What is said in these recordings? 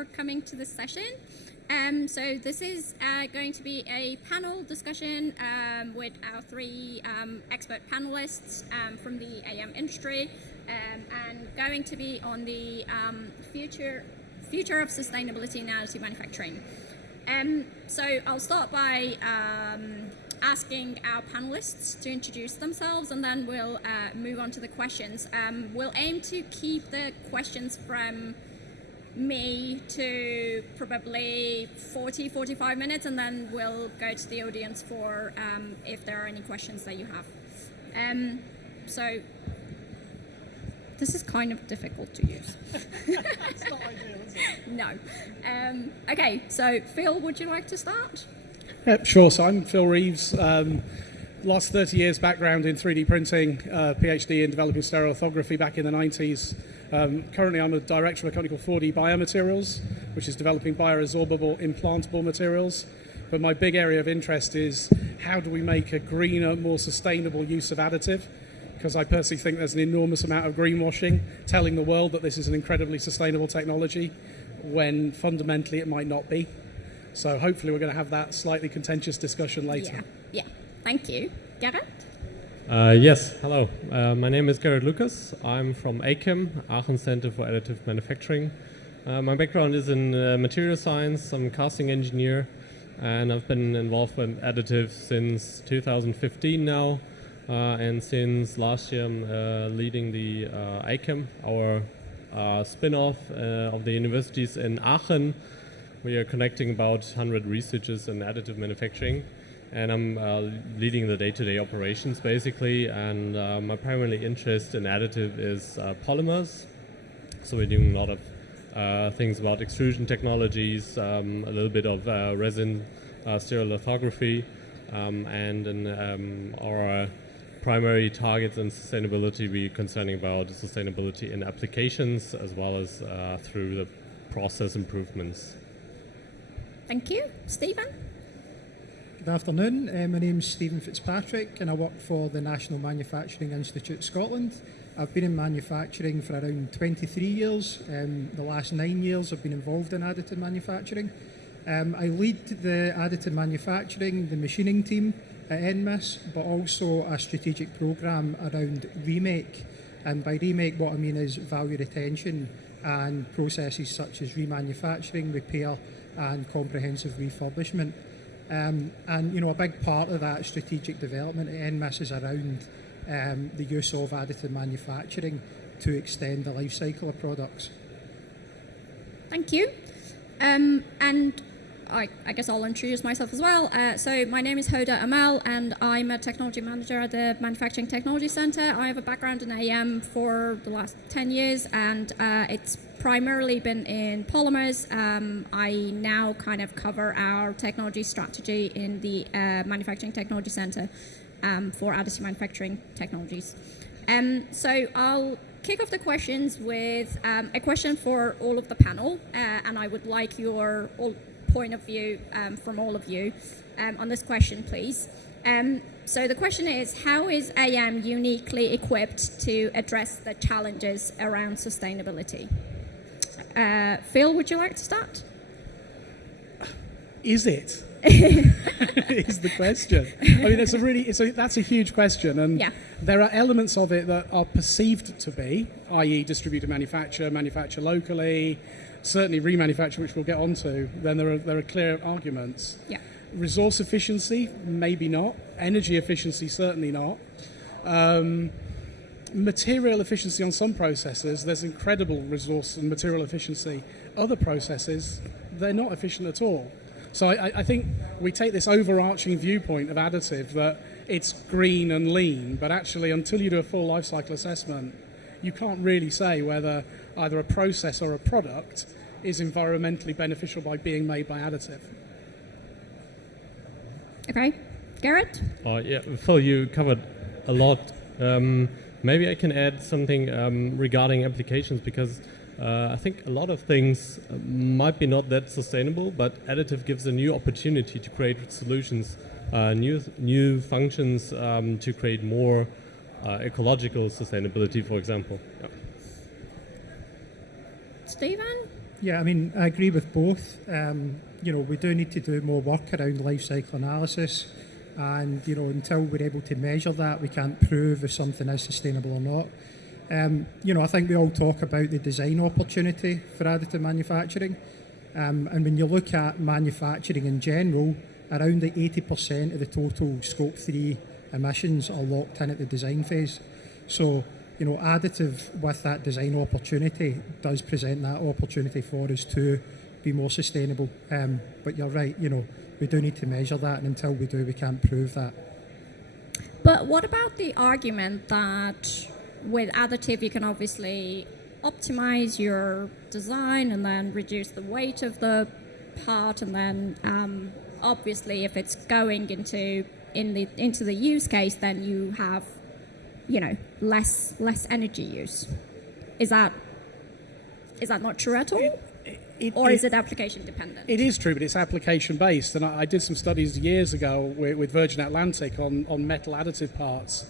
for coming to this session. So this is going to be a panel discussion with our three expert panelists from the AM industry, and going to be on the future of sustainability in additive manufacturing. So I'll start by asking our panelists to introduce themselves, and then we'll move on to the questions. We'll aim to keep the questions from me to probably 40-45 minutes, and then we'll go to the audience for if there are any questions that you have. So this is kind of difficult to use. It's not ideal, is it? No. Okay, so Phil, would you like to start? Yep, sure. So I'm Phil Reeves. Last 30 years background in 3D printing, PhD in developing stereolithography back in the 90s. Currently I'm a director of a company called 4D Biomaterials, which is developing bioresorbable implantable materials. But my big area of interest is how do we make a greener, more sustainable use of additive? Because I personally think there's an enormous amount of greenwashing, telling the world that this is an incredibly sustainable technology, when fundamentally it might not be. So hopefully we're going to have that slightly contentious discussion later. Yeah. Thank you. Gerret? Yes, hello. My name is Gerret Lukas. I'm from ACAM, Aachen Center for Additive Manufacturing. My background is in material science. I'm a casting engineer, and I've been involved with additive since 2015 now. And since last year, I'm leading the ACAM, our spin-off of the universities in Aachen. We are connecting about 100 researchers in additive manufacturing, and I'm leading the day-to-day operations basically. And my primary interest in additive is polymers. So we're doing a lot of things about extrusion technologies, a little bit of resin stereolithography, and in our primary targets in sustainability, we're concerning about sustainability in applications as well as through the process improvements. Thank you. Stephen? Good afternoon. My name's Stephen Fitzpatrick, and I work for the National Manufacturing Institute Scotland. I've been in manufacturing for around 23 years. The last 9 years I've been involved in additive manufacturing. I lead the additive manufacturing, the machining team at NMIS, but also a strategic programme around remake. And by remake, what I mean is value retention and processes such as remanufacturing, repair, and comprehensive refurbishment. And a big part of that strategic development at NMIS is around the use of additive manufacturing to extend the life cycle of products. Thank you. And I guess I'll introduce myself as well. So my name is Hoda Amel, and I'm a technology manager at the Manufacturing Technology Centre. I have a background in AM for the last 10 years, and it's primarily been in polymers. I now kind of cover our technology strategy in the Manufacturing Technology Centre for additive manufacturing technologies. So I'll kick off the questions with a question for all of the panel, and I would like your point of view from all of you on this question, please. So the question is, how is AM uniquely equipped to address the challenges around sustainability? Phil, would you like to start? Is it? Is the question. I mean, that's a huge question, and there are elements of it that are perceived to be, i.e. distributed manufacture locally, certainly remanufacture, which we'll get onto. Then there are clear arguments. Yeah. Resource efficiency, maybe not. Energy efficiency, certainly not. Material efficiency on some processes, there's incredible resource and material efficiency. Other processes, they're not efficient at all. So I think we take this overarching viewpoint of additive that it's green and lean, but actually until you do a full life cycle assessment, you can't really say whether either a process or a product is environmentally beneficial by being made by additive. Okay. Gerret? Yeah, Phil, you covered a lot. Maybe I can add something regarding applications, because I think a lot of things might be not that sustainable, but additive gives a new opportunity to create solutions, new functions to create more ecological sustainability, for example. Yeah. Stephen? Yeah, I mean, I agree with both. We do need to do more work around life cycle analysis, and until we're able to measure that, we can't prove if something is sustainable or not. I think we all talk about the design opportunity for additive manufacturing, and when you look at manufacturing in general, around the 80% of the total Scope 3 emissions are locked in at the design phase. So, additive with that design opportunity does present that opportunity for us to be more sustainable. But you're right, we do need to measure that, and until we do, we can't prove that. But what about the argument that with additive you can obviously optimize your design and then reduce the weight of the part, and then obviously if it's going into the use case, then you have less energy use. Is that not true at all? Or is it application dependent? It is true, but it's application based. And I did some studies years ago with Virgin Atlantic on metal additive parts.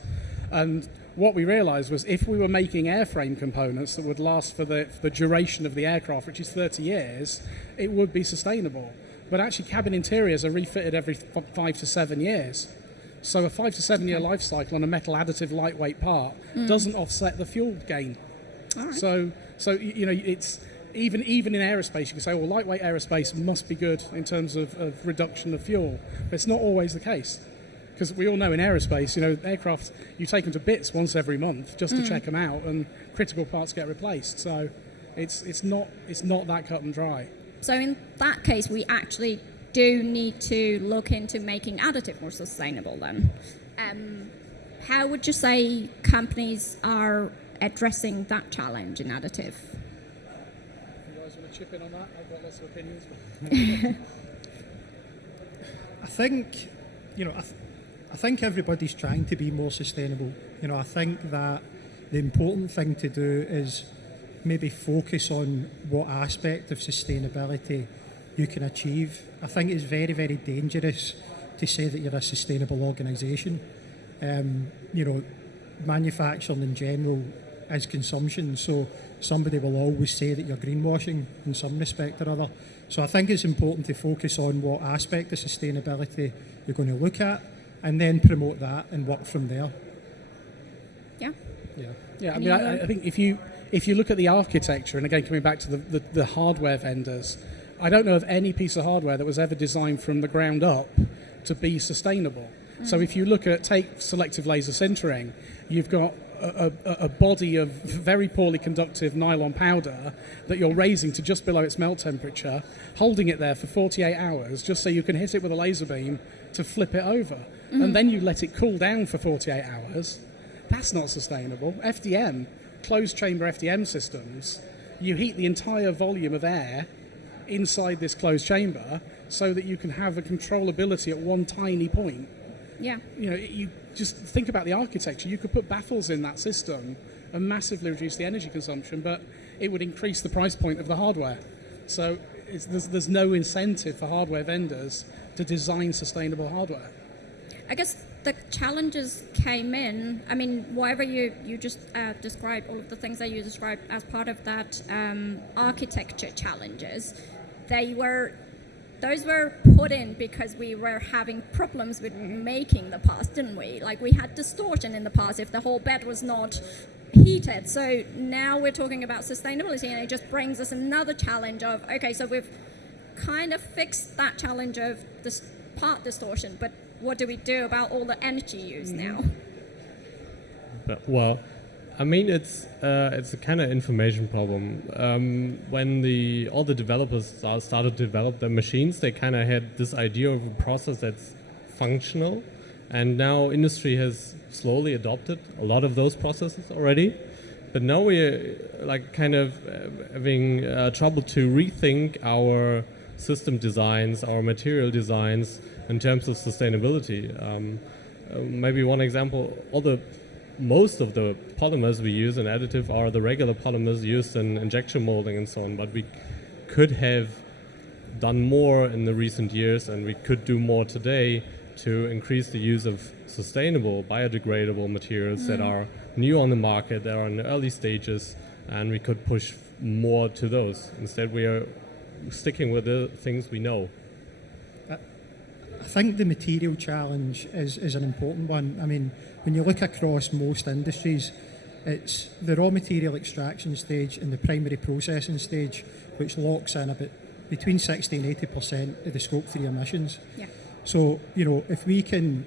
And what we realized was if we were making airframe components that would last for the duration of the aircraft, which is 30 years, it would be sustainable. But actually cabin interiors are refitted every 5 to 7 years. So a 5 to 7 year life cycle on a metal additive lightweight part doesn't offset the fuel gain. All right. So it's even in aerospace, you can say, well, lightweight aerospace must be good in terms of reduction of fuel. But it's not always the case. Because we all know in aerospace, aircraft, you take them to bits once every month just to check them out, and critical parts get replaced. So it's not that cut and dry. So in that case, we actually do need to look into making additive more sustainable then. How would you say companies are addressing that challenge in additive? You guys want to chip in on that? I've got lots of opinions. I think, I think everybody's trying to be more sustainable. I think that the important thing to do is maybe focus on what aspect of sustainability you can achieve. I think it's very, very dangerous to say that you're a sustainable organisation. Manufacturing in general is consumption, so somebody will always say that you're greenwashing in some respect or other. So I think it's important to focus on what aspect of sustainability you're going to look at, and then promote that and work from there. Yeah. Yeah. I mean, I think if you look at the architecture, and again coming back to the hardware vendors, I don't know of any piece of hardware that was ever designed from the ground up to be sustainable. So if you take selective laser sintering, you've got a body of very poorly conductive nylon powder that you're raising to just below its melt temperature, holding it there for 48 hours just so you can hit it with a laser beam to flip it over. And then you let it cool down for 48 hours. That's not sustainable. FDM, closed chamber FDM systems, you heat the entire volume of air inside this closed chamber so that you can have a controllability at one tiny point. Yeah. You just think about the architecture. You could put baffles in that system and massively reduce the energy consumption, but it would increase the price point of the hardware. So there's no incentive for hardware vendors to design sustainable hardware. I guess the challenges came in, I mean, whatever you just described, all of the things that you described as part of that architecture challenges, those were put in because we were having problems with making the parts, didn't we? Like we had distortion in the past if the whole bed was not heated. So now we're talking about sustainability, and it just brings us another challenge of, okay, so we've kind of fixed that challenge of this part distortion, but what do we do about all the energy used now? Well, I mean, it's a kind of information problem. When all the developers started to develop their machines, they kind of had this idea of a process that's functional, and now industry has slowly adopted a lot of those processes already. But now we're like kind of having trouble to rethink our system designs, our material designs in terms of sustainability. Maybe one example, most of the polymers we use in additive are the regular polymers used in injection molding and so on, but we could have done more in the recent years, and we could do more today to increase the use of sustainable, biodegradable materials that are new on the market, that are in the early stages, and we could push more to those. Instead, we are sticking with the things we know. I think the material challenge is an important one. I mean, when you look across most industries, it's the raw material extraction stage and the primary processing stage which locks in about between 60 and 80% of the Scope 3 emissions. Yeah. So, you know, if we can,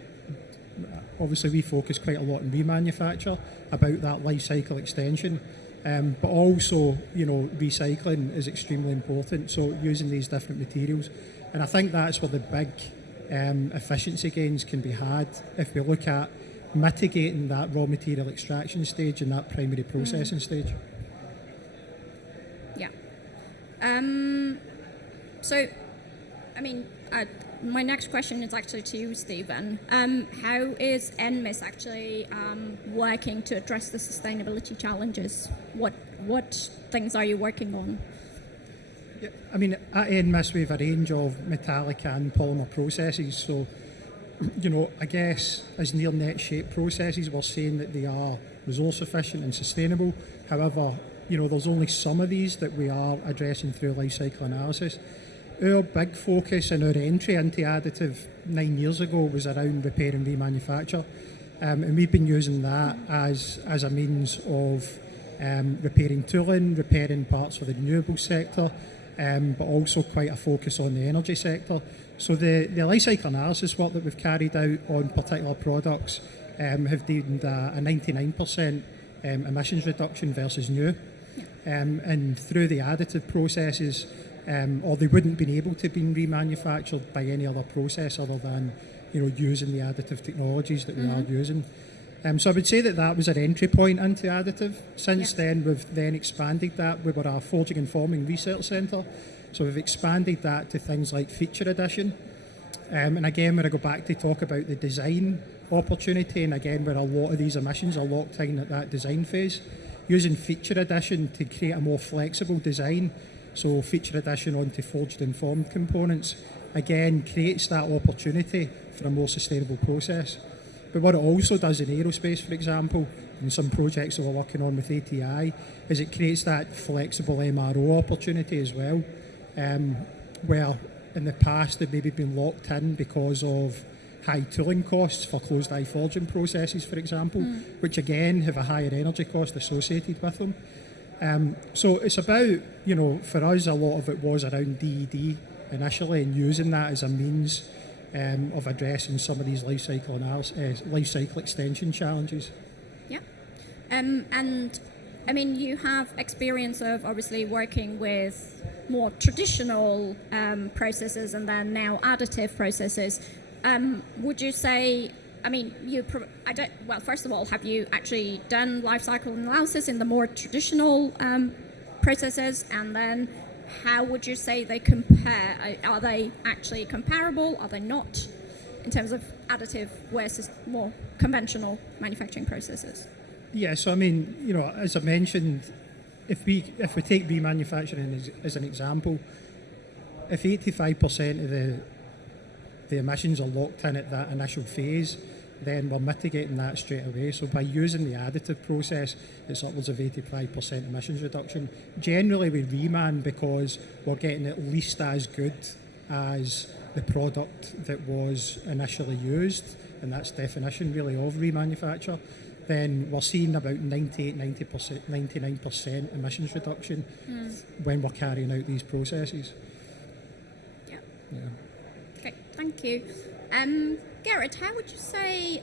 obviously we focus quite a lot on remanufacture, about that life cycle extension, but also, you know, recycling is extremely important, so using these different materials. And I think that's where the big efficiency gains can be had if we look at mitigating that raw material extraction stage and that primary processing stage. Yeah. So, I mean, my next question is actually to you, Stephen. How is NMIS actually working to address the sustainability challenges? What things are you working on? Yeah, I mean, at NMIS we have a range of metallic and polymer processes. So, you know, I guess as near net shape processes, we're saying that they are resource efficient and sustainable. However, you know, there's only some of these that we are addressing through life cycle analysis. Our big focus and our entry into additive 9 years ago was around repair and remanufacture, and we've been using that as a means of repairing tooling, repairing parts for the renewable sector, but also quite a focus on the energy sector. So the life cycle analysis work that we've carried out on particular products have deemed a 99% emissions reduction versus new. And through the additive processes, or they wouldn't have been able to be remanufactured by any other process other than, you know, using the additive technologies that we are using. So I would say that was an entry point into additive. Since then, we've then expanded that. We were a forging and forming research centre. So we've expanded that to things like feature addition. And again, when I go back to talk about the design opportunity, and again, where a lot of these emissions are locked in at that design phase, using feature addition to create a more flexible design. So feature addition onto forged and formed components, again, creates that opportunity for a more sustainable process. But what it also does in aerospace, for example, in some projects that we're working on with ATI, is it creates that flexible MRO opportunity as well, where in the past they've maybe been locked in because of high tooling costs for closed eye forging processes, for example, which again have a higher energy cost associated with them. So it's about, you know, for us a lot of it was around DED initially, and using that as a means of addressing some of these life cycle extension challenges. Yeah. And I mean, you have experience of obviously working with more traditional processes and then now additive processes. Would you say, I mean, well, first of all, have you actually done life cycle analysis in the more traditional processes? And then how would you say they compare? Are they actually comparable? Are they not in terms of additive versus more conventional manufacturing processes? Yeah, so I mean, you know, as I mentioned, if we take remanufacturing as an example, if 85% of the emissions are locked in at that initial phase, then we're mitigating that straight away. So by using the additive process, it's upwards of 85% emissions reduction. Generally we reman because we're getting at least as good as the product that was initially used, and that's definition really of remanufacture. Then we're seeing about 98-99% emissions reduction when we're carrying out these processes. Yeah. Yeah. Okay, thank you. Gerret, how would you say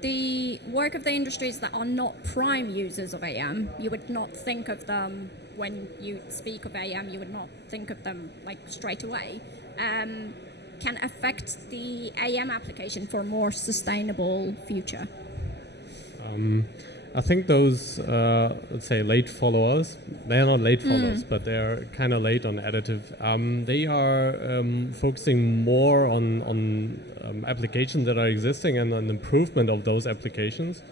the work of the industries that are not prime users of AM, you would not think of them when you speak of AM, you would not think of them like straight away, can affect the AM application for a more sustainable future? I think those, let's say, late followers, they're not late followers, but they're kind of late on additive. They are focusing more on applications that are existing and on improvement of those applications.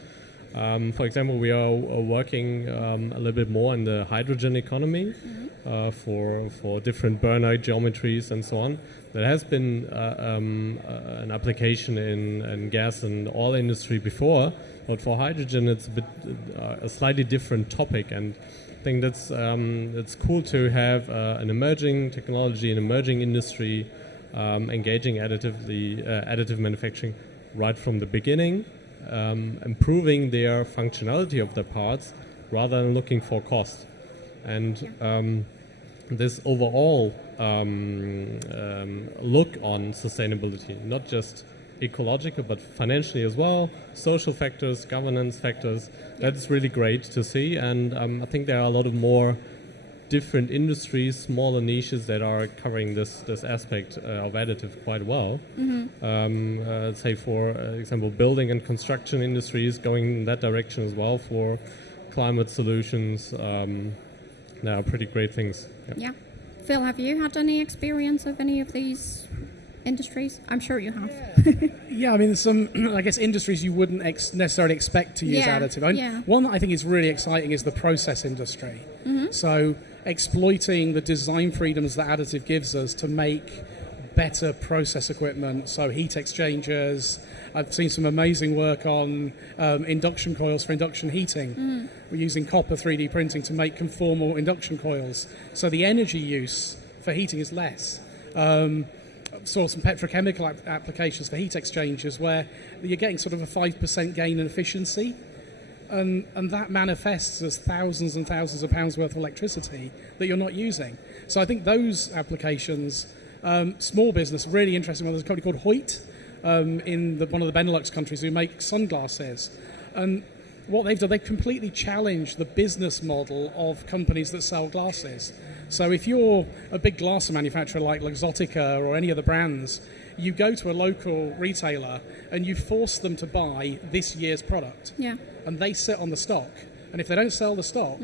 For example, we are working a little bit more in the hydrogen economy for different burner geometries and so on. There has been an application in gas and oil industry before, but for hydrogen it's a slightly different topic, and I think that's it's cool to have an emerging technology, an emerging industry engaging additive manufacturing right from the beginning, improving their functionality of their parts rather than looking for cost. And this overall look on sustainability, not just ecological but financially as well, social factors, governance factors, that is really great to see. And I think there are a lot of more different industries, smaller niches that are covering this aspect of additive quite well. Say for example, building and construction industries going in that direction as well for climate solutions. They are pretty great things. Yeah. Phil, have you had any experience of any of these industries? I'm sure you have. Yeah, I mean, some, I guess, industries you wouldn't necessarily expect to use additive. One that I think is really exciting is the process industry. So exploiting the design freedoms that additive gives us to make better process equipment, so heat exchangers. I've seen some amazing work on induction coils for induction heating. We're using copper 3D printing to make conformal induction coils, so the energy use for heating is less. Saw some petrochemical applications for heat exchangers where you're getting sort of a 5% gain in efficiency, and that manifests as thousands and thousands of pounds worth of electricity that you're not using. So I think those applications, small business, really interesting. Well, there's a company called Hoyt in one of the Benelux countries who make sunglasses, and what they've done, they've completely challenged the business model of companies that sell glasses. So if you're a big glass manufacturer like Luxottica or any other brands, you go to a local retailer and you force them to buy this year's product. And they sit on the stock. And if they don't sell the stock,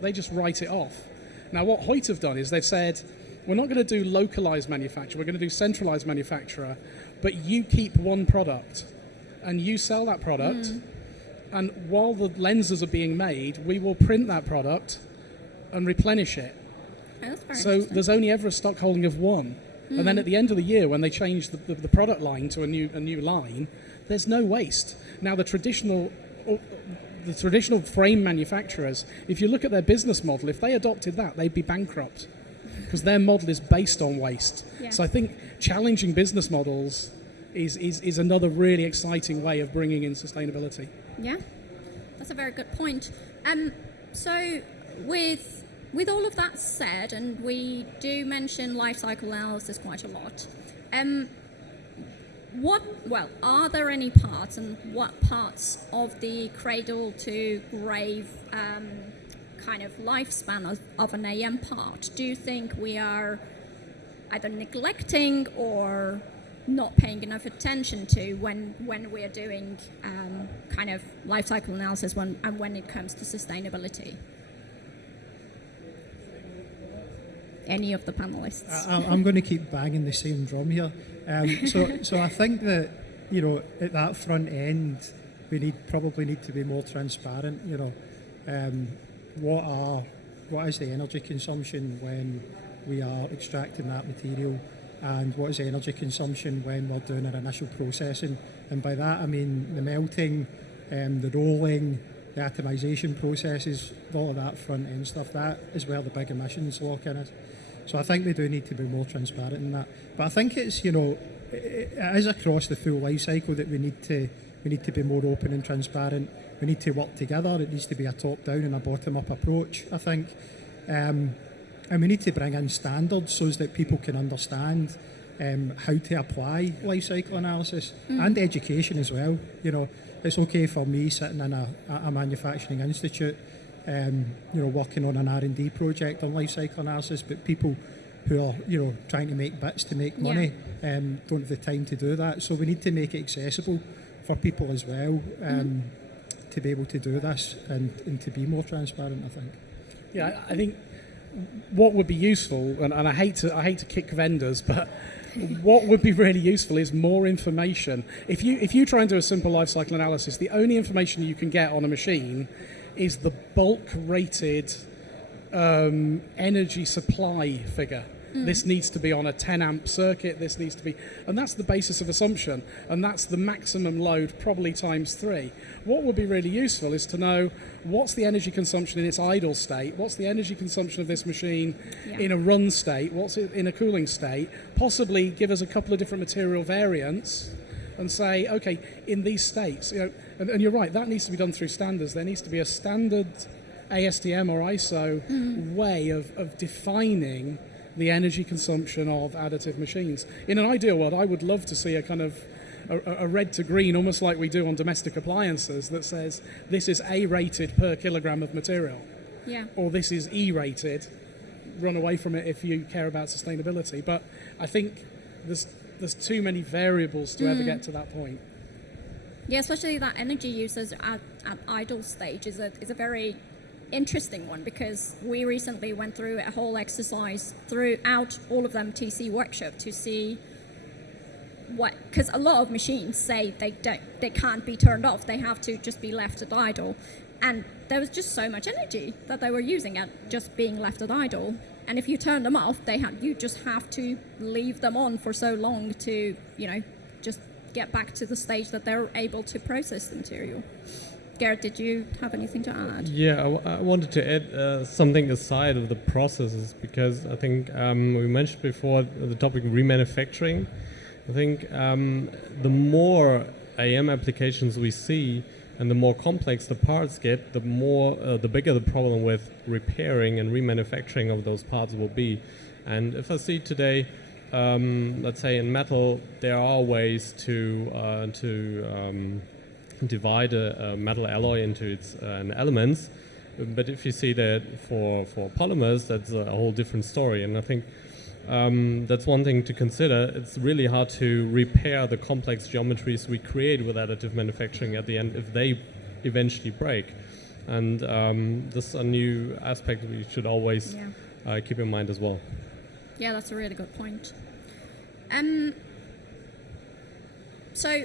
they just write it off. Now what Hoyt have done is they've said, we're not going to do localized manufacture, we're going to do centralized manufacturer, but you keep one product and you sell that product, and while the lenses are being made, we will print that product and replenish it. So there's only ever a stock holding of one. And then at the end of the year, when they change the product line to a new line, there's no waste. Now the traditional frame manufacturers, if you look at their business model, if they adopted that, they'd be bankrupt because their model is based on waste. So I think challenging business models is another really exciting way of bringing in sustainability. Yeah, that's a very good point. So with all of that said, and we do mention life cycle analysis quite a lot, are there any parts, and what parts of the cradle to grave kind of lifespan of an AM part do you think we are either neglecting or not paying enough attention to when we are doing kind of life cycle analysis when it comes to sustainability? Any of the panelists? I'm going to keep banging the same drum here. So I think that, at that front end, we probably need to be more transparent. What is the energy consumption when we are extracting that material, and what is the energy consumption when we're doing our initial processing? And by that I mean the melting, the rolling, the atomization processes, all of that front end stuff. That is where the big emissions lock in is. So I think we do need to be more transparent in that. But I think it's, it is across the full life cycle that we need to be more open and transparent. We need to work together. It needs to be a top-down and a bottom-up approach, I think. And we need to bring in standards so that people can understand how to apply life cycle analysis and education as well. It's okay for me sitting in a manufacturing institute, working on an R&D project on life cycle analysis, but people who are, trying to make bits to make money don't have the time to do that. So we need to make it accessible for people as well to be able to do this and to be more transparent, I think. Yeah, I think what would be useful, and I hate to kick vendors, but what would be really useful is more information. If you try and do a simple life cycle analysis, the only information you can get on a machine is the bulk rated energy supply figure. This needs to be on a 10 amp circuit, this needs to be, and that's the basis of assumption, and that's the maximum load, probably times 3. What would be really useful is to know what's the energy consumption in its idle state, what's the energy consumption of this machine in a run state, what's it in a cooling state, possibly give us a couple of different material variants, and say, okay, in these states, and you're right, that needs to be done through standards. There needs to be a standard ASTM or ISO way of defining the energy consumption of additive machines. In an ideal world, I would love to see a kind of a red to green, almost like we do on domestic appliances, that says this is A rated per kilogram of material, or this is E rated. Run away from it if you care about sustainability. But I think there's too many variables to ever get to that point. Yeah, especially that energy usage at idle stage is a very interesting one, because we recently went through a whole exercise throughout all of them TC workshop to see what, because a lot of machines say they can't be turned off, they have to just be left at idle, and there was just so much energy that they were using at just being left at idle, and if you turn them off, you just have to leave them on for so long to just get back to the stage that they're able to process the material. Gerret, did you have anything to add? Yeah, I wanted to add something aside of the processes, because I think we mentioned before the topic of remanufacturing. I think the more AM applications we see and the more complex the parts get, the bigger the problem with repairing and remanufacturing of those parts will be. And if I see today, let's say in metal, there are ways to divide a metal alloy into its elements, but if you see that for polymers, that's a whole different story. And I think that's one thing to consider. It's really hard to repair the complex geometries we create with additive manufacturing at the end if they eventually break. And this is a new aspect we should always keep in mind as well. Yeah, that's a really good point. So,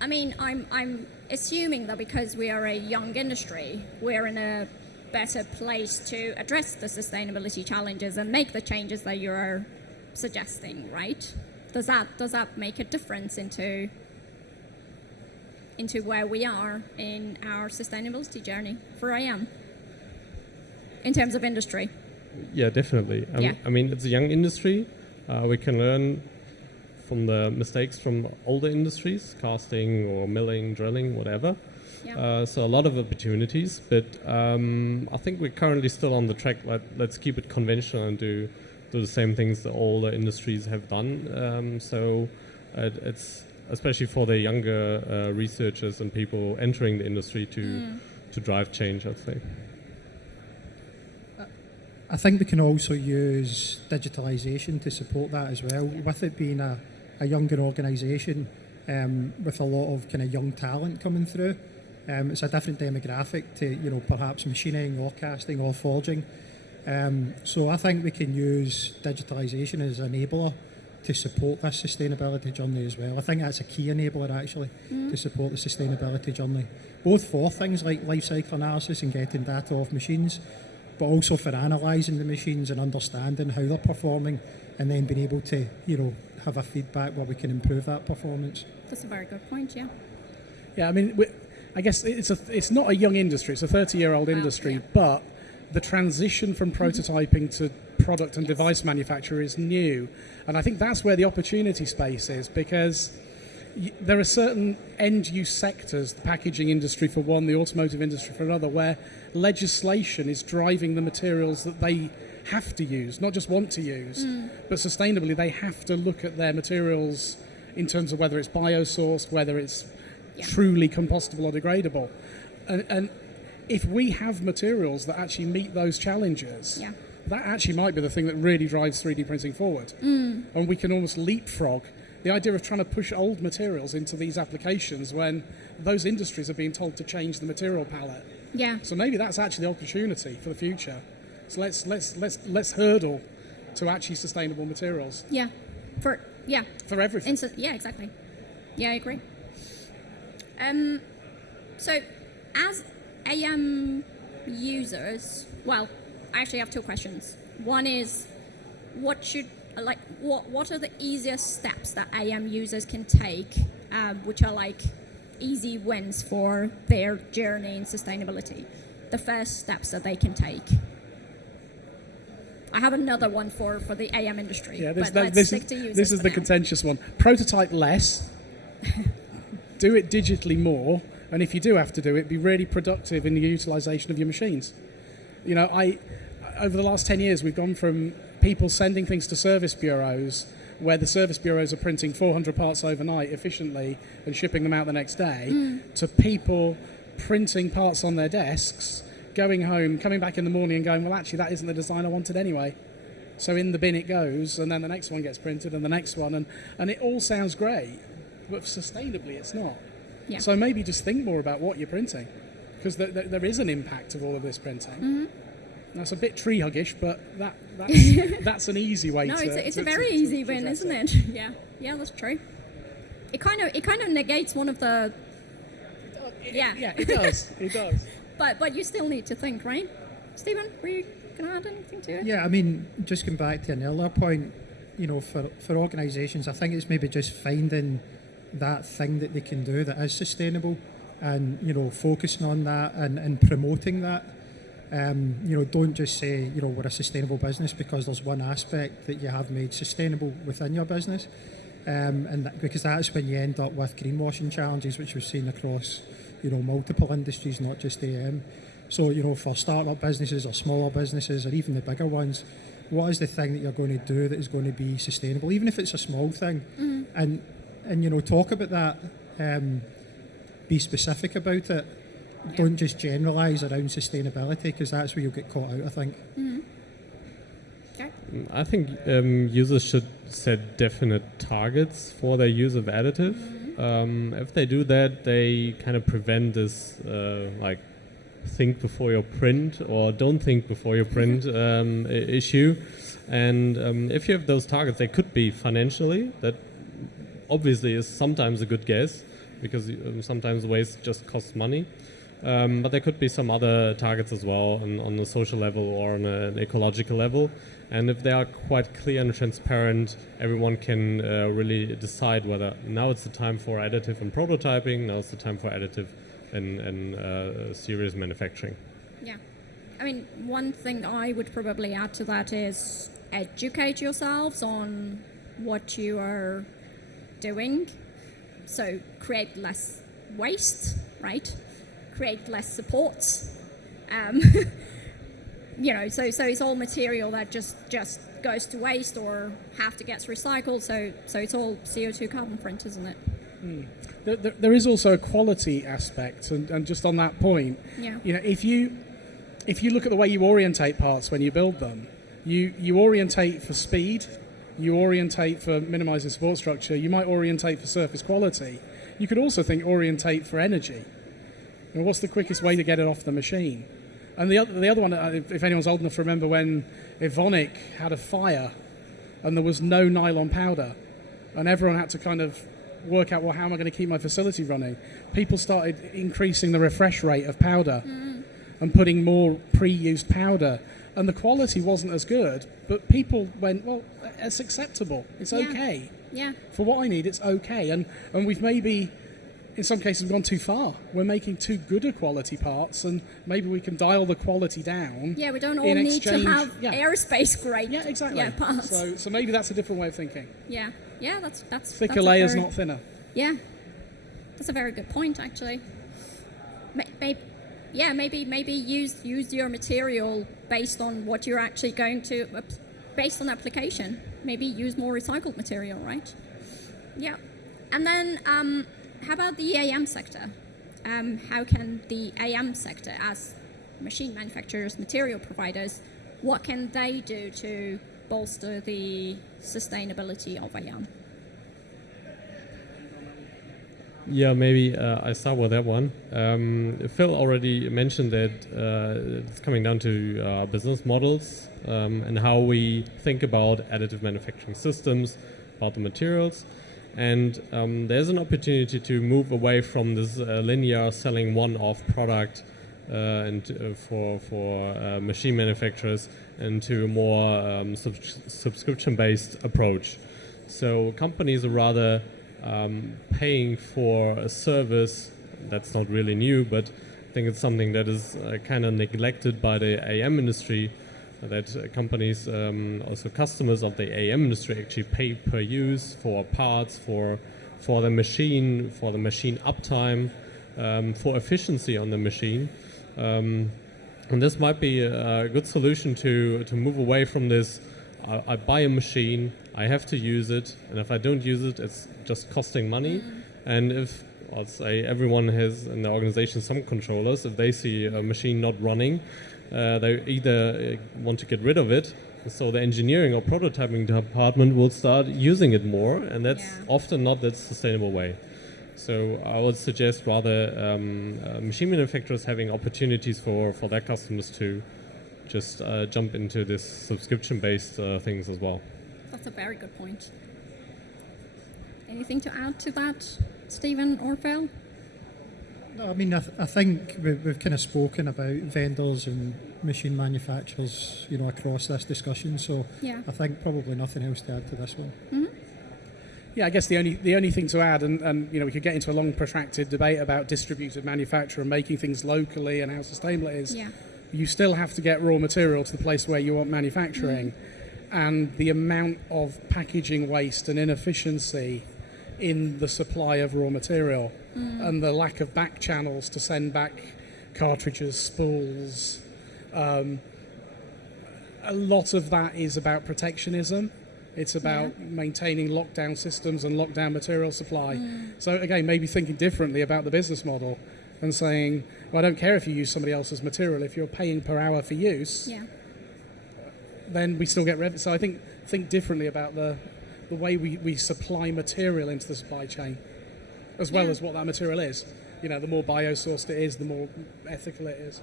I mean, I'm assuming that because we are a young industry, we're in a better place to address the sustainability challenges and make the changes that you're suggesting, right? Does that make a difference into where we are in our sustainability journey for AM in terms of industry? Yeah, definitely. I mean, it's a young industry. We can learn from the mistakes from older industries, casting or milling, drilling, whatever. Yeah. So a lot of opportunities, but I think we're currently still on the track. Let's keep it conventional and do the same things that all the industries have done. So it's especially for the younger researchers and people entering the industry to drive change, I'd say. I think we can also use digitalisation to support that as well. With it being a younger organisation with a lot of kind of young talent coming through, it's a different demographic to perhaps machining or casting or forging. So I think we can use digitalisation as an enabler to support this sustainability journey as well. I think that's a key enabler actually to support the sustainability journey, both for things like life cycle analysis and getting data off machines, but also for analysing the machines and understanding how they're performing, and then being able to have a feedback where we can improve that performance. That's a very good point. Yeah, I mean, I guess it's not a young industry, it's a 30-year-old industry, but the transition from prototyping to product and device manufacture is new, and I think that's where the opportunity space is, because there are certain end-use sectors, the packaging industry for one, the automotive industry for another, where legislation is driving the materials that they have to use, not just want to use, but sustainably they have to look at their materials in terms of whether it's biosourced, whether it's truly compostable or degradable. And if we have materials that actually meet those challenges, that actually might be the thing that really drives 3D printing forward. And we can almost leapfrog the idea of trying to push old materials into these applications when those industries are being told to change the material palette. Yeah. So maybe that's actually the opportunity for the future. So let's hurdle to actually sustainable materials Yeah. For everything. Yeah, exactly. Yeah, I agree. So, as AM users, well, I actually have two questions. One is, what are the easiest steps that AM users can take, which are like easy wins for their journey in sustainability? The first steps that they can take. I have another one for the AM industry, but let's stick to users. This is the contentious one. Prototype less, do it digitally more, and if you do have to do it, be really productive in the utilisation of your machines. You know, over the last 10 years, we've gone from people sending things to service bureaus, where the service bureaus are printing 400 parts overnight efficiently and shipping them out the next day, to people printing parts on their desks, going home, coming back in the morning and going, well, actually, that isn't the design I wanted anyway. So in the bin it goes, and then the next one gets printed, and the next one, and it all sounds great, but sustainably it's not. Yeah. So maybe just think more about what you're printing, because there is an impact of all of this printing. Mm-hmm. That's a bit tree huggish, but that's an easy way no, to... it's a very easy win, isn't it? Yeah, that's true. It kind of negates one of the... Yeah, it does. It does. But you still need to think, right? Stephen, were you going to add anything to it? Yeah, I mean, just going back to an earlier point, you know, for organisations, I think it's maybe just finding that thing that they can do that is sustainable, and, you know, focusing on that and promoting that. You know, don't just say, you know, we're a sustainable business because there's one aspect that you have made sustainable within your business. Because that's when you end up with greenwashing challenges, which we've seen across, you know, multiple industries, not just AM. So, you know, for start-up businesses or smaller businesses or even the bigger ones, what is the thing that you're going to do that is going to be sustainable, even if it's a small thing? Mm-hmm. And you know, talk about that, be specific about it. Yeah. Don't just generalise around sustainability, because that's where you'll get caught out, I think. Mm-hmm. Okay. I think users should set definite targets for their use of additive. Mm-hmm. If they do that, they kind of prevent this like think before you print or don't think before you print issue. And if you have those targets, they could be financially. That obviously is sometimes a good guess, because sometimes waste just costs money. But there could be some other targets as well on the social level or on an ecological level. And if they are quite clear and transparent, everyone can really decide whether now it's the time for additive and prototyping, now it's the time for additive and serious manufacturing. Yeah. I mean, one thing I would probably add to that is educate yourselves on what you are doing. So create less waste, right? Create less supports. You know, so it's all material that just goes to waste or have to get recycled. So it's all CO2 carbon print, isn't it? There is also a quality aspect, and just on that point, yeah. You know, if you look at the way you orientate parts when you build them, you orientate for speed, you orientate for minimising support structure, you might orientate for surface quality. You could also orientate for energy. You know, what's the quickest way to get it off the machine? And the other one, if anyone's old enough to remember when Evonik had a fire and there was no nylon powder, and everyone had to kind of work out, well, how am I going to keep my facility running? People started increasing the refresh rate of powder and putting more pre-used powder, and the quality wasn't as good, but people went, well, it's acceptable, it's okay. Yeah. For what I need, it's okay. And we've maybe, in some cases, gone too far. We're making too good a quality parts, and maybe we can dial the quality down. Yeah, we don't all need to have aerospace grade exactly. Parts. So maybe that's a different way of thinking. Yeah, that's thicker layers, not thinner. Yeah, that's a very good point, actually. Maybe use your material based on what you're actually going to, based on application. Maybe use more recycled material, right? Yeah, and then how about the AM sector? How can the AM sector, as machine manufacturers, material providers, what can they do to bolster the sustainability of AM? Yeah, maybe I start with that one. Phil already mentioned that it's coming down to business models and how we think about additive manufacturing systems, about the materials. And there's an opportunity to move away from this linear selling one-off product for machine manufacturers into a more subscription-based approach. So companies are rather paying for a service that's not really new, but I think it's something that is kind of neglected by the AM industry, that companies, also customers of the AM industry, actually pay per use for parts, for the machine uptime, for efficiency on the machine. And this might be a good solution to move away from this. I buy a machine, I have to use it, and if I don't use it, it's just costing money. And if, let's say, everyone has in the organization some controllers, if they see a machine not running, they either want to get rid of it, so the engineering or prototyping department will start using it more, and that's often not that sustainable way. So I would suggest rather machine manufacturers having opportunities for their customers to just jump into this subscription-based things as well. That's a very good point. Anything to add to that, Stephen or Phil? No, I mean, I think we've kind of spoken about vendors and machine manufacturers, across this discussion. So I think probably nothing else to add to this one. Mm-hmm. Yeah, I guess the only thing to add, and we could get into a long protracted debate about distributed manufacture and making things locally and how sustainable it is. Yeah. You still have to get raw material to the place where you want manufacturing, and the amount of packaging waste and inefficiency in the supply of raw material and the lack of back channels to send back cartridges, spools. A lot of that is about protectionism. It's about maintaining lockdown systems and lockdown material supply. So again, maybe thinking differently about the business model and saying, well, I don't care if you use somebody else's material. If you're paying per hour for use, then we still get revenue. So I think differently about the way we supply material into the supply chain, as well as what that material is. The more biosourced it is, the more ethical it is.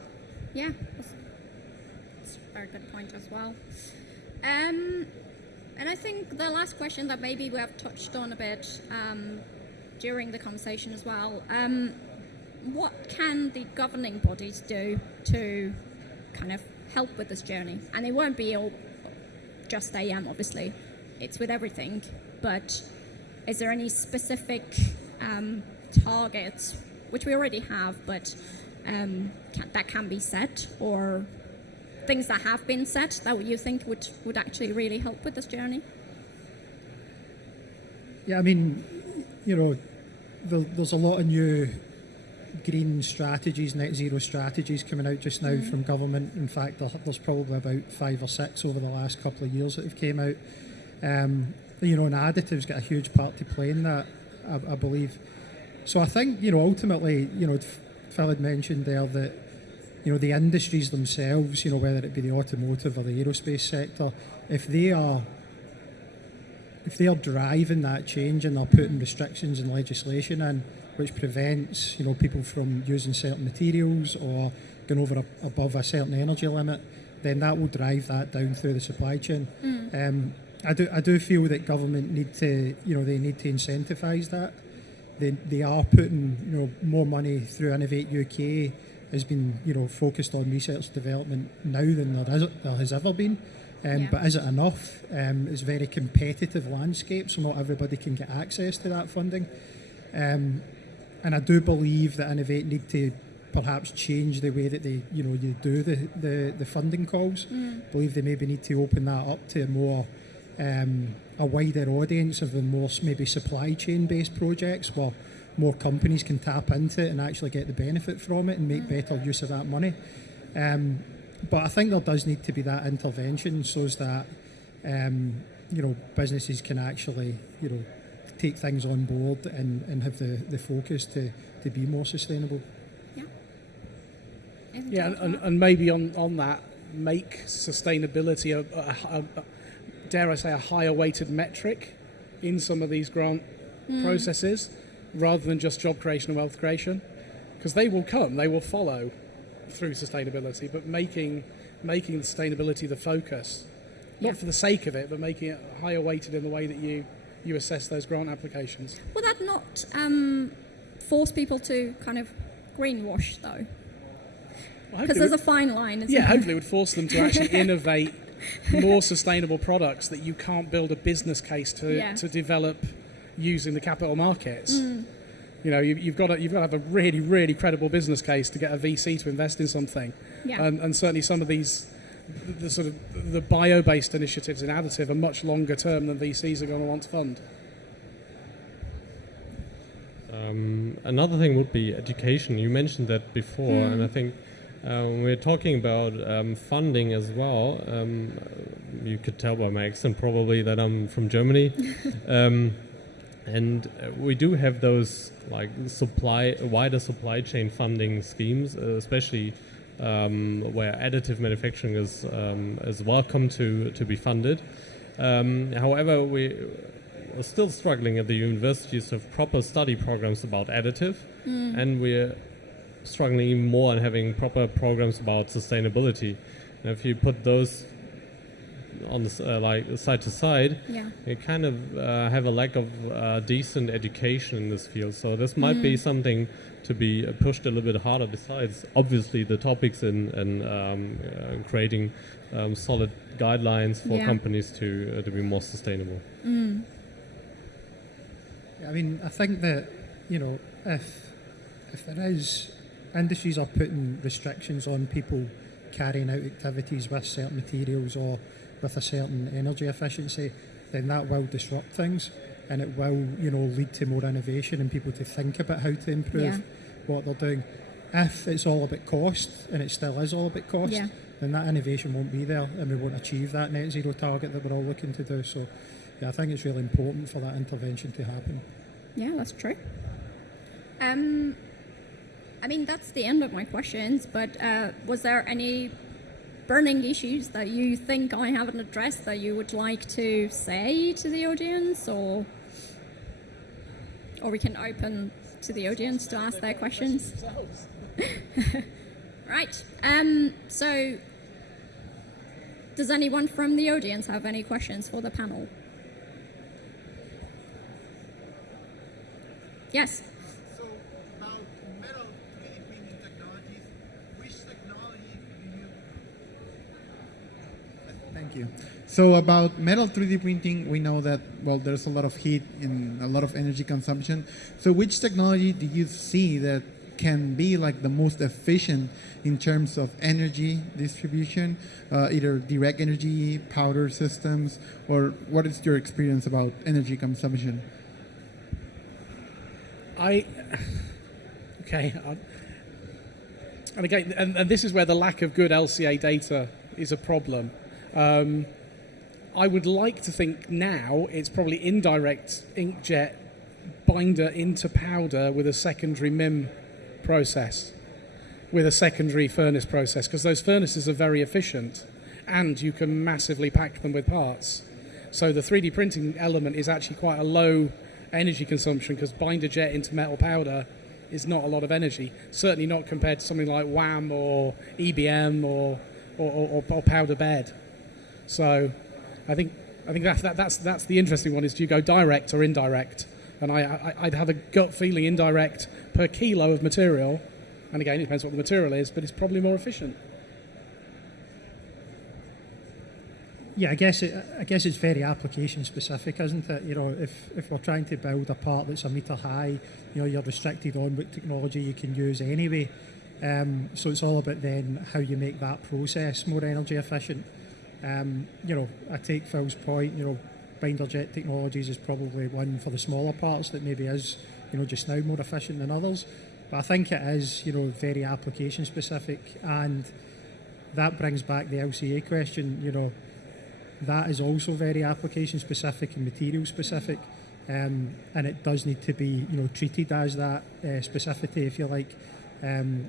Yeah, that's a very good point as well. And I think the last question that maybe we have touched on a bit during the conversation as well, what can the governing bodies do to kind of help with this journey? And it won't be all just AM, obviously. It's with everything. But is there any specific targets, which we already have, but that can be set, or things that have been set that you think would actually really help with this journey? Yeah, I mean, there's a lot of new green strategies, net zero strategies coming out just now from government. In fact, there's probably about 5 or 6 over the last couple of years that have came out. And Additive's got a huge part to play in that, I believe. So I think, ultimately, Phil had mentioned there that, the industries themselves, whether it be the automotive or the aerospace sector, if they are driving that change and they're putting restrictions and legislation in which prevents, people from using certain materials or going above a certain energy limit, then that will drive that down through the supply chain. I do feel that government need to incentivise that. They are putting, more money through Innovate UK has been, focused on research development now than there has ever been. But is it enough? It's a very competitive landscape, so not everybody can get access to that funding. And I do believe that Innovate need to perhaps change the way that they, you do the funding calls. I believe they maybe need to open that up to a wider audience of the more maybe supply chain based projects where more companies can tap into it and actually get the benefit from it and make better use of that money. But I think there does need to be that intervention so that businesses can actually take things on board and have the focus to be more sustainable. And maybe on that, make sustainability a dare I say, a higher weighted metric in some of these grant processes. rather than just job creation and wealth creation, because they will come, they will follow through sustainability, but making the sustainability the focus, not for the sake of it, but making it higher weighted in the way that you assess those grant applications. Will that not force people to kind of greenwash, though? Because there's a fine line, isn't there? Hopefully it would force them to actually innovate more sustainable products that you can't build a business case to develop using the capital markets. You know, you've got to have a really, really credible business case to get a VC to invest in something. And certainly some of these, the bio-based initiatives in additive are much longer term than VCs are going to want to fund. Another thing would be education. You mentioned that before, and I think when we're talking about funding as well, you could tell by my accent probably that I'm from Germany. And we do have those like wider supply chain funding schemes, especially where additive manufacturing is welcome to be funded. However, we are still struggling at the universities to have proper study programs about additive, and we're struggling even more on having proper programs about sustainability. And if you put those on the like side to side, you kind of have a lack of decent education in this field. So this might be something to be pushed a little bit harder. Besides, obviously, the topics in creating solid guidelines for companies to be more sustainable. I mean, I think that, you know, if there is, industries are putting restrictions on people carrying out activities with certain materials or with a certain energy efficiency, then that will disrupt things, and it will, you know, lead to more innovation and people to think about how to improve what they're doing. If it's all about cost, and it still is all about cost, then that innovation won't be there, and we won't achieve that net zero target that we're all looking to do. So I think it's really important for that intervention to happen. Yeah, that's true. I mean, that's the end of my questions, but was there any burning issues that you think I haven't addressed that you would like to say to the audience, or we can open to the audience to ask their questions? Right. So, does anyone from the audience have any questions for the panel? Yes. So, about metal 3D printing technologies, which technology do you... Thank you. So about metal 3D printing, we know that, well, there's a lot of heat and a lot of energy consumption. So which technology do you see that can be like the most efficient in terms of energy distribution, either direct energy, powder systems, or what is your experience about energy consumption? And again, and this is where the lack of good LCA data is a problem. I would like to think now it's probably indirect inkjet binder into powder with a secondary MIM process, with a secondary furnace process, because those furnaces are very efficient and you can massively pack them with parts. So the 3D printing element is actually quite a low energy consumption, because binder jet into metal powder is not a lot of energy, certainly not compared to something like WAM or EBM or powder bed. So I think that's the interesting one, is do you go direct or indirect? And I'd have a gut feeling indirect per kilo of material, and again it depends what the material is, but it's probably more efficient. Yeah, I guess it's very application specific, isn't it? You know, if we're trying to build a part that's a metre high, you know, you're restricted on what technology you can use anyway. So it's all about then how you make that process more energy efficient. You know, I take Phil's point, you know, binder jet technologies is probably one for the smaller parts that maybe is, you know, just now more efficient than others. But I think it is, you know, very application specific, and that brings back the LCA question, you know, that is also very application specific and material specific, and it does need to be, you know, treated as that specificity, if you like.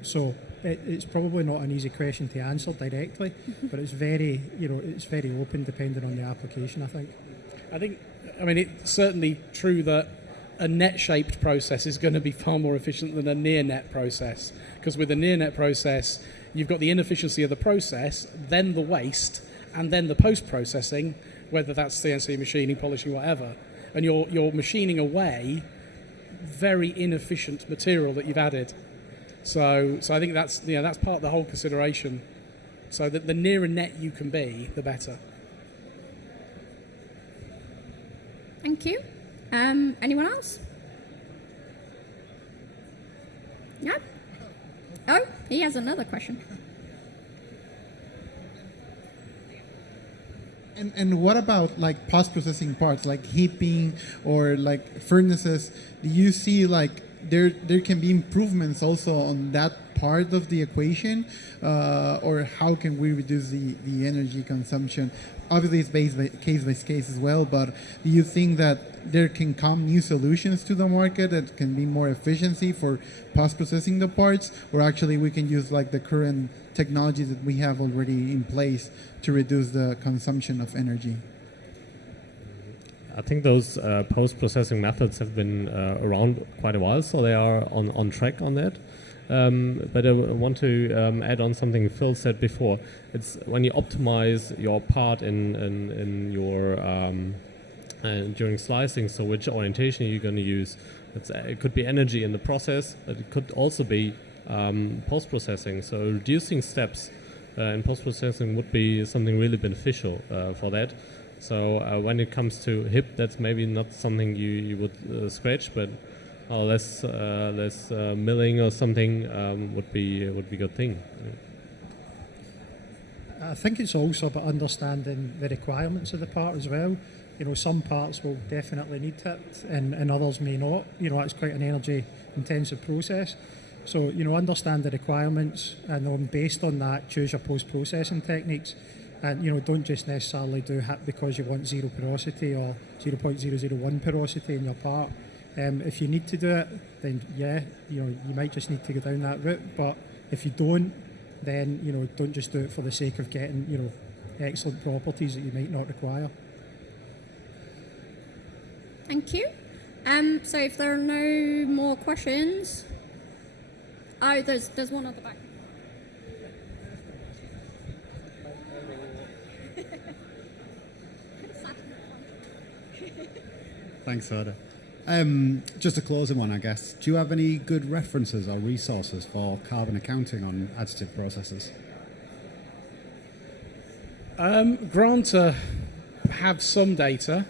So it's probably not an easy question to answer directly, but it's very, you know, it's very open depending on the application, I think. I mean, it's certainly true that a net-shaped process is going to be far more efficient than a near-net process, because with a near-net process, you've got the inefficiency of the process, then the waste, and then the post-processing, whether that's CNC machining, polishing, whatever, and you're machining away very inefficient material that you've added. So I think that's part of the whole consideration. So that the nearer net you can be, the better. Thank you. Anyone else? No? Oh, he has another question. And what about like post-processing parts, like heaping or like furnaces? Do you see like there can be improvements also on that part of the equation, or how can we reduce the energy consumption? Obviously, it's based by case by case as well, but do you think that there can come new solutions to the market that can be more efficiency for post-processing the parts, or actually we can use like the current technologies that we have already in place to reduce the consumption of energy? I think those post-processing methods have been around quite a while, so they are on track on that. But I want to add on something Phil said before. It's when you optimize your part in your during slicing, so which orientation you're going to use. It could be energy in the process, but it could also be post-processing. So reducing steps in post-processing would be something really beneficial for that. So when it comes to hip, that's maybe not something you would scratch, but less milling or something would be a good thing. I think it's also about understanding the requirements of the part as well. You know, some parts will definitely need it, and others may not. You know, it's quite an energy-intensive process. So, you know, understand the requirements, and then based on that, choose your post-processing techniques. And, you know, don't just necessarily do HIP because you want zero porosity or 0.001 porosity in your part. If you need to do it, then yeah, you know, you might just need to go down that route. But if you don't, then, you know, don't just do it for the sake of getting, you know, excellent properties that you might not require. Thank you. So if there are no more questions, oh, there's one at the back. Thanks, Hoda. Just a closing one, I guess. Do you have any good references or resources for carbon accounting on additive processes? Granta have some data.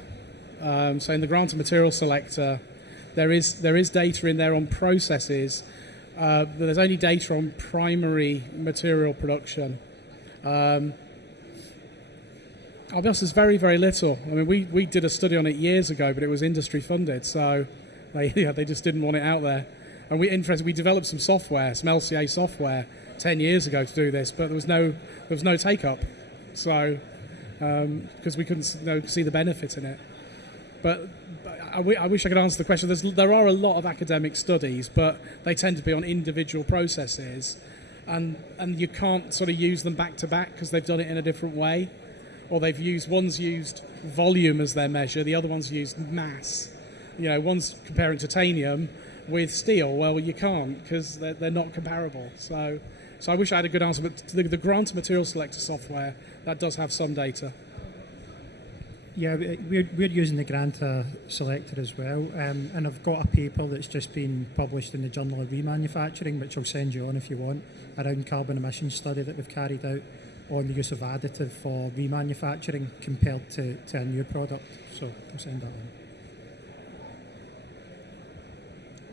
So in the Granta material selector, there is data in there on processes, but there's only data on primary material production. I'll be honest, there's very, very little. I mean, we did a study on it years ago, but it was industry funded, so they just didn't want it out there. And we developed some software, some LCA software, 10 years ago to do this, but there was no take up. So because we couldn't see the benefit in it. But I wish I could answer the question. There are a lot of academic studies, but they tend to be on individual processes, and you can't sort of use them back to back because they've done it in a different way. Or one's used volume as their measure, the other one's used mass. You know, one's comparing titanium with steel. Well, you can't because they're not comparable. So I wish I had a good answer, but the Granta material selector software, that does have some data. Yeah, we're using the Granta selector as well, and I've got a paper that's just been published in the Journal of Remanufacturing, which I'll send you on if you want, around carbon emissions study that we've carried out on the use of additive for remanufacturing compared to a new product. So I'll send that on.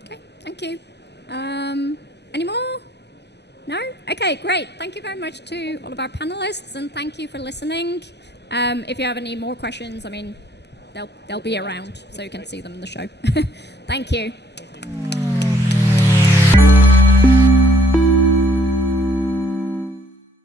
Okay, thank you. Any more? No? Okay, great. Thank you very much to all of our panelists, and thank you for listening. If you have any more questions, I mean, they'll be around, so you can see them in the show. Thank you.